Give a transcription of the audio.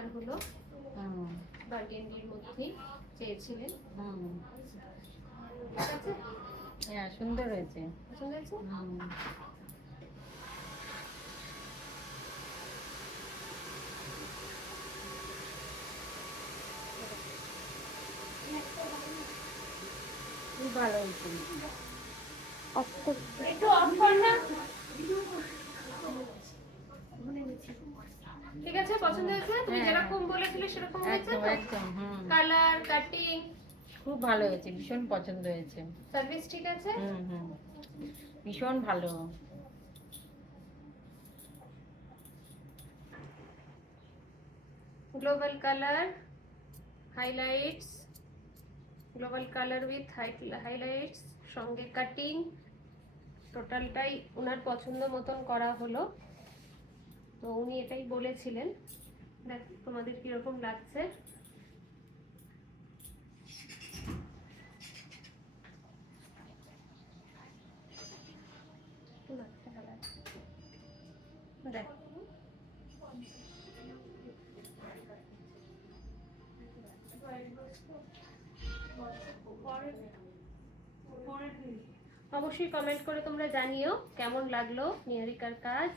Colour হলো, বার্গেন্ডির মধ্যেই চেয়েছিলেন। ঠিক আছে, হ্যাঁ সুন্দর হয়েছে। পছন্দ হয়েছে? খুব ভালো হয়েছে। একটু অফ কর না। ঠিক আছে, পছন্দ হয়েছে? তুমি যেরকম বলেছিলে সেরকম হয়েছে তো? একদম। কালার, কাটিং খুব ভালো হয়েছে, ভীষণ পছন্দ হয়েছে। সার্ভিস ঠিক আছে? ভীষণ ভালো। Global colour highlights, global colour with highlights, সঙ্গে কাটিং, টোটালটাই ওনার পছন্দ মতন করা হলো। তো উনি এটাই বলেছিলেন। দেখ তোমাদের কিরকম লাগছে। দেখ অবশ্যই কমেন্ট করে তোমরা জানিও কেমন লাগলো নিহারিকার কাজ।